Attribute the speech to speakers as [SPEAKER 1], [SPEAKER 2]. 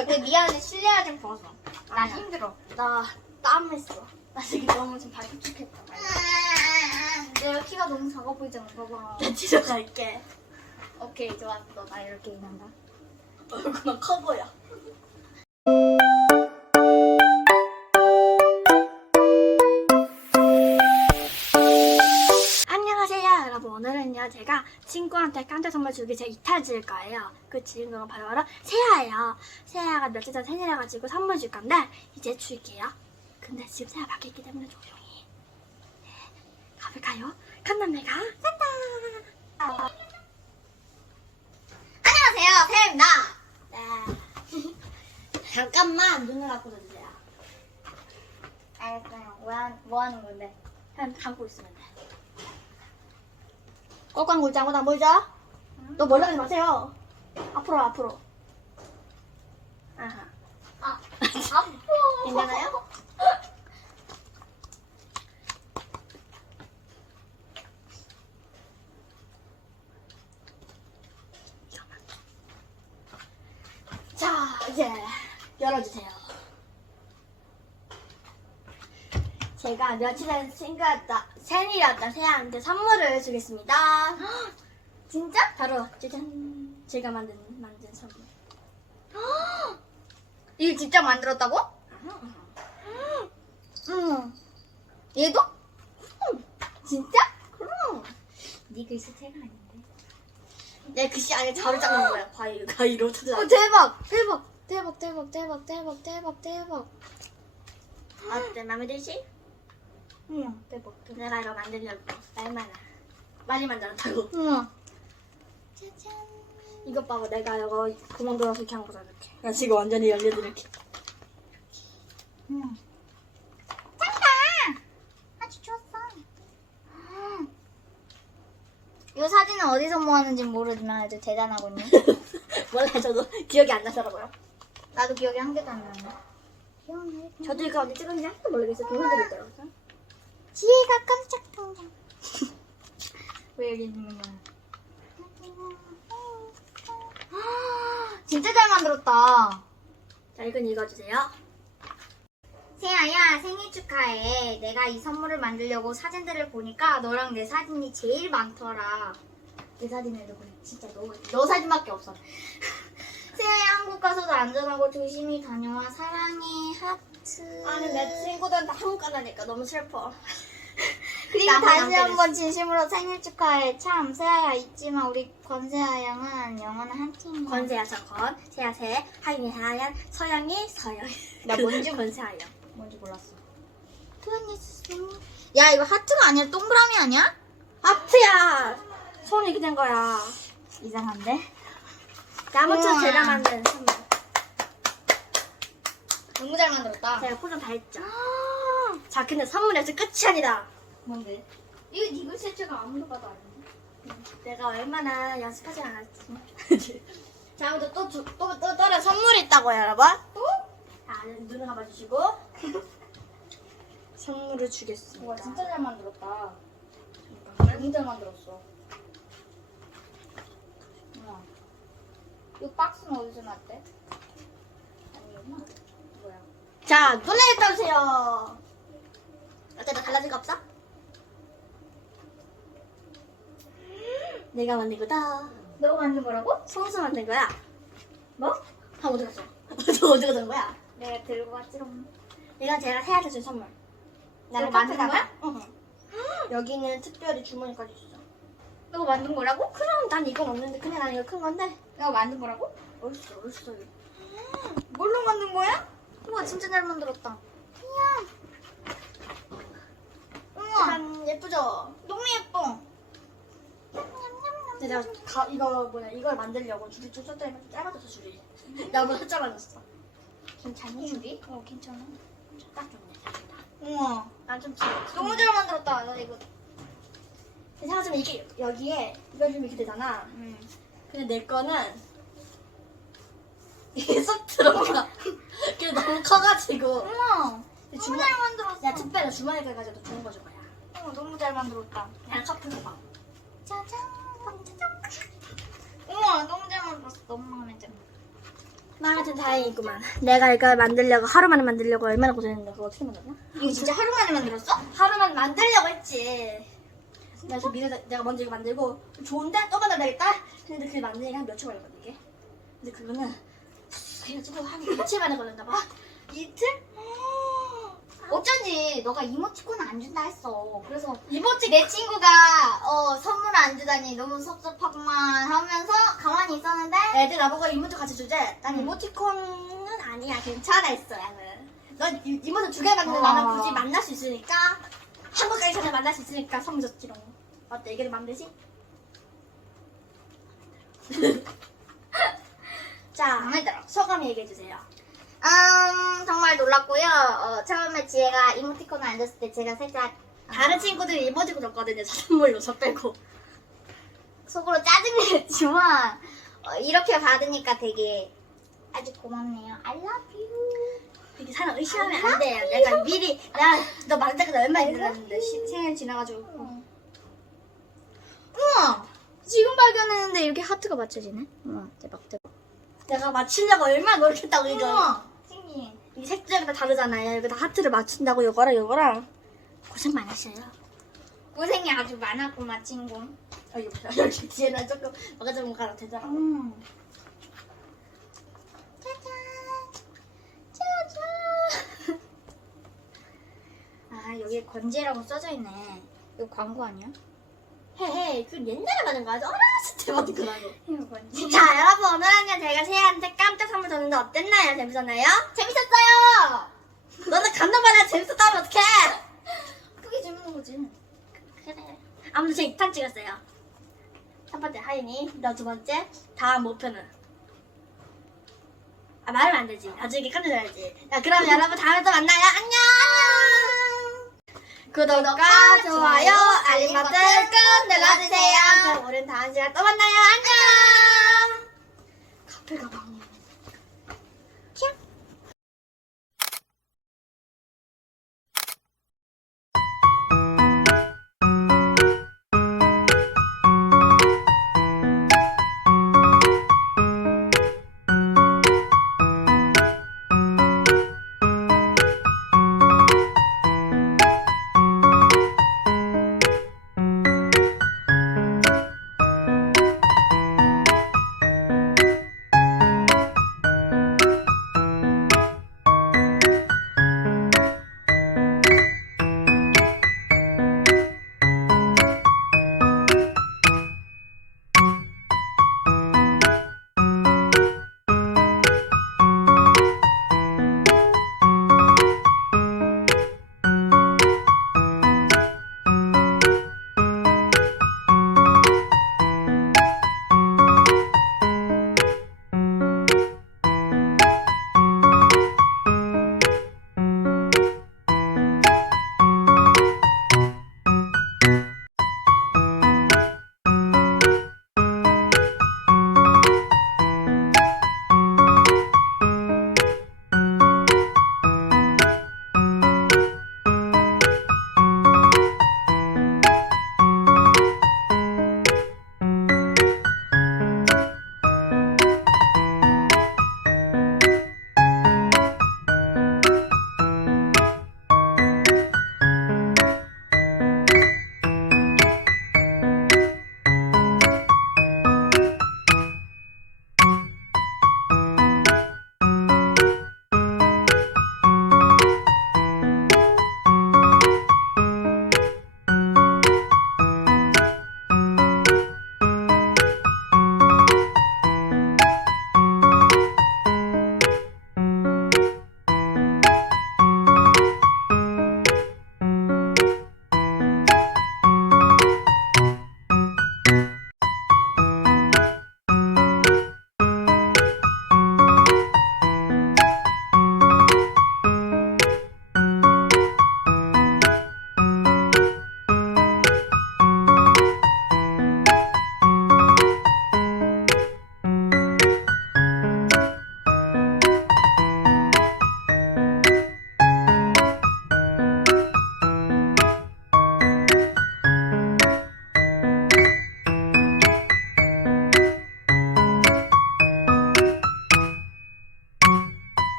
[SPEAKER 1] 근데 미안해 실내화 좀 벗어. 나
[SPEAKER 2] 아니야.
[SPEAKER 1] 힘들어.
[SPEAKER 2] 나 땀했어. 나 지금 너무 좀 발기 축했다.
[SPEAKER 1] 내가 키가 너무 작아 보이잖아. 봐봐.
[SPEAKER 2] 나 뒤로 갈게.
[SPEAKER 1] 오케이 좋았어. 나 이렇게 일한다.
[SPEAKER 2] 얼굴만 커 보여. 오늘은요 제가 친구한테 깜짝 선물 주기 제 2타지일 거예요 그 친구가 바로 바로 세아예요 세아가 며칠 전 생일해가지고 선물 줄 건데 이제 줄게요 근데 지금 세아 밖에 있기 때문에 조용히 네, 가볼까요? 칸남매가 간다
[SPEAKER 1] 안녕하세요. 세입니다.
[SPEAKER 2] 네. 잠깐만 눈을 감고 주세요
[SPEAKER 1] 알겠어요. 뭐, 하, 뭐 하는 건데?
[SPEAKER 2] 그냥 감고 있으면 돼. 꼴꽝 굴지 아무도 안 보이죠? 너 멀리 가지 마세요. 앞으로 앞으로. 아하.
[SPEAKER 1] 아, 아파.
[SPEAKER 2] 괜찮아요? 자, 이제 열어주세요. 제가 며칠 전에 생각했다, 생일이었다 세아한테 선물을 주겠습니다.
[SPEAKER 1] 진짜?
[SPEAKER 2] 바로 짜잔 제가 만든 만든 선물.
[SPEAKER 1] 이거 직접 만들었다고?
[SPEAKER 2] 응.
[SPEAKER 1] 얘도?
[SPEAKER 2] 진짜? 그럼.
[SPEAKER 1] 네 글씨체가 아닌데.
[SPEAKER 2] 내 글씨 안에 자루 잡는 거야. 가위 가위로 찾아.
[SPEAKER 1] 어 대박 대박 대박 대박 대박 대박 대박 대박.
[SPEAKER 2] 어때 마음에 들지?
[SPEAKER 1] 응 대박.
[SPEAKER 2] 내가 이거 만들려고 얼마나 많이 만들었다고.
[SPEAKER 1] 우와. 짜잔.
[SPEAKER 2] 이것 봐봐 내가 이거 구멍 들어서 이렇게 한 거잖아 이렇게. 나 지금 완전히 열려도 이렇게.
[SPEAKER 1] 응. 짱다. 아주 좋았어. 이 사진은 어디서 모았는지 모르지만 아주 대단하군요.
[SPEAKER 2] 몰라 저도 기억이 안 나더라고요.
[SPEAKER 1] 나도 기억이 한 개도 안 나네.
[SPEAKER 2] 저도 이거 언제 찍었는지 하나도 모르겠어요. 동영상이 있더라고요.
[SPEAKER 1] 지혜가 깜짝 등장. 왜 여기 있는 거야? 진짜 잘 만들었다.
[SPEAKER 2] 자 이건 읽어주세요.
[SPEAKER 1] 세아야 생일 축하해. 내가 이 선물을 만들려고 사진들을 보니까 너랑 내 사진이 제일 많더라. 내 사진을 보니 진짜 너, 너 사진밖에 없어. 세아야 한국 가서도 안전하고 조심히 다녀와. 사랑해 하트.
[SPEAKER 2] 아니 내 친구들한테 한국 가다니까 너무 슬퍼.
[SPEAKER 1] 그리고 다시
[SPEAKER 2] 안 그랬어.
[SPEAKER 1] 한번 진심으로 생일 축하해. 참 세아야 잊지마 우리 권세아 양은 영원한 한 팀이야.
[SPEAKER 2] 권세야 저건 세야 세 하윤이 하얀 서양이 서양.
[SPEAKER 1] 나 뭔지
[SPEAKER 2] 권세하양.
[SPEAKER 1] 뭔지 몰랐어. 야 이거 하트가 아니라 동그라미 아니야?
[SPEAKER 2] 하트야. 손이 이렇게 된 거야.
[SPEAKER 1] 이상한데?
[SPEAKER 2] 아무튼
[SPEAKER 1] 우와.
[SPEAKER 2] 제가 만든 선물.
[SPEAKER 1] 너무 잘 만들었다.
[SPEAKER 2] 제가 포장 다 했죠. 자 근데 선물에서 끝이 아니다.
[SPEAKER 1] 뭔데? 이거 네 글씨체가 아무도 봐도 아닌데?
[SPEAKER 2] 내가 얼마나 연습하지 않았지. 자 아무튼 또또또 또, 다른 선물이 있다고요 여러분. 또? 자 눈을 감아주시고 선물을 주겠습니다.
[SPEAKER 1] 와 진짜 잘 만들었다. 너무 잘 만들었어. 우와. 이 박스는 어디서 났대? 아니구나. 뭐야?
[SPEAKER 2] 자, 눈을 떠주세요. 어때, 나 달라진 거 없어? 내가 만든 거다.
[SPEAKER 1] 너가 만든 거라고?
[SPEAKER 2] 손수 만든 거야.
[SPEAKER 1] 뭐?
[SPEAKER 2] 다 어디 갔어? 저 어디 갔던 거야?
[SPEAKER 1] 내가 들고 왔지롱.
[SPEAKER 2] 이건 제가 세한테 준 선물.
[SPEAKER 1] 너가 만든 거야?
[SPEAKER 2] 응. 여기는 특별히 주머니까지 있어.
[SPEAKER 1] 너가 만든 거라고?
[SPEAKER 2] 그럼 난 이건 없는데, 그냥 난 이거 큰 건데.
[SPEAKER 1] 내가 만든 거라고?
[SPEAKER 2] 어딨어, 어딨어.
[SPEAKER 1] 뭘로 만든 거야? 우와 진짜 잘 만들었다. 이야. 우와
[SPEAKER 2] 참 예쁘죠?
[SPEAKER 1] 너무 예뻐.
[SPEAKER 2] 근데 내가 가, 이거 뭐냐, 이걸 만들려고 줄이 쭉 쳤더니 짧아졌어, 줄이. 나보다 더 짧아졌어.
[SPEAKER 1] 괜찮니 줄이? 어 괜찮아.
[SPEAKER 2] 딱 좋네.
[SPEAKER 1] 우와
[SPEAKER 2] 난좀.
[SPEAKER 1] 너무 잘 만들었다. 나 이거.
[SPEAKER 2] 생각하면 이게 여기에 이거 좀 이렇게 되잖아.
[SPEAKER 1] 응.
[SPEAKER 2] 근데 내 거는 이게 쏙 들어가. 그게 너무 커가지고.
[SPEAKER 1] 우와 너무 잘 만들었어.
[SPEAKER 2] 야 특별히 주머니에 가가지고 좋은 거줄 거야.
[SPEAKER 1] 어, 너무 잘 만들었다.
[SPEAKER 2] 그냥 커플 봐.
[SPEAKER 1] 짜잔. 짜잔. 우와 너무 마음에 들어.
[SPEAKER 2] 든 다행이구만. 내가 이걸 만들려고 하루 만에 만들려고 얼마나 고생했는데 그거 어떻게 만들었나?
[SPEAKER 1] 이거 진짜 하루 만에 만들었어?
[SPEAKER 2] 하루 만에 만들려고 했지. 그래서 미래 내가 먼저 이거 만들고 좋은데 또 만들어야겠다. 근데 그게 만드니까 한 몇 초 걸렸거든 이게. 근데 그거는 그래가지고 한 며칠 만에 걸렸나 봐. 이틀?
[SPEAKER 1] 어쩐지 너가 이모티콘 안 준다 했어. 그래서
[SPEAKER 2] 이모티
[SPEAKER 1] 내 친구가 어, 선 주다니 너무 섭섭하구만 하면서 가만히 있었는데
[SPEAKER 2] 애들 나보고 이모티 같이 주제. 난
[SPEAKER 1] 응.
[SPEAKER 2] 이모티콘은 아니야. 괜찮아 했어 나는. 넌 이- 이모티 두개 만드는
[SPEAKER 1] 어.
[SPEAKER 2] 나는 굳이 만날 수 있으니까 한국 가기 전에 만날 수 있으니까 선물 줬지롱. 어때 이게 만들지? 자,
[SPEAKER 1] 마음에 들어.
[SPEAKER 2] 소감 얘기해 주세요.
[SPEAKER 1] 음 정말 놀랐고요. 어, 처음에 지혜가 이모티콘을 안 줬을 때 제가 살짝
[SPEAKER 2] 다른
[SPEAKER 1] 어,
[SPEAKER 2] 친구들이 이모티콘 줬거든요. 선물로 저 빼고.
[SPEAKER 1] 속으로 짜증냈지만 어, 이렇게 받으니까 되게 아주 고맙네요. I love you.
[SPEAKER 2] 이게 사람 의심하면 안 돼요. 내가 미리 나너 만들고 얼마 힘들었는데 시- 생일 지나가지고
[SPEAKER 1] 우와 지금 발견했는데 이렇게 하트가 맞춰지네. 우와 대박 대박.
[SPEAKER 2] 내가 맞추려고 얼마나 노력했다고 이거.
[SPEAKER 1] 우와 신기해.
[SPEAKER 2] 이 색깔이 다 다르잖아요. 이거 다 하트를 맞춘다고 이거랑 이거랑 고생 많으셔요.
[SPEAKER 1] 고생이 아주 많았구만 친구.
[SPEAKER 2] 어, 이거 보세요. 여기 뒤에는 조금 뭐가 좀 뭐가 되더라고.
[SPEAKER 1] 음. 짜잔. 짜잔. 아, 여기 건재라고 써져 있네. 이거 광고 아니야?
[SPEAKER 2] 헤헤, 그 옛날에 받은 거야. 어렸을 때 받은 거라고.
[SPEAKER 1] 이거 건재.
[SPEAKER 2] 자, 여러분 오늘은요 제가 세아한테 깜짝 선물 줬는데 어땠나요? 재밌었나요?
[SPEAKER 1] 재밌었어요!
[SPEAKER 2] 너는 감동받아 재밌었다면 어떡해?
[SPEAKER 1] 그게 재밌는 거지.
[SPEAKER 2] 그래. 아무튼 제가 2탄 찍었어요. 첫 번째 하인이, 너 두 번째, 다음 목표는. 아 말하면 안 되지. 나중에 깜짝이야지. 자 그럼 여러분 다음에 또 만나요. 안녕. 구독과 좋아요, 알림 버튼 꾹 눌러주세요. 그럼 우린 다음 시간에 또 만나요. 안녕. 카페 가봐.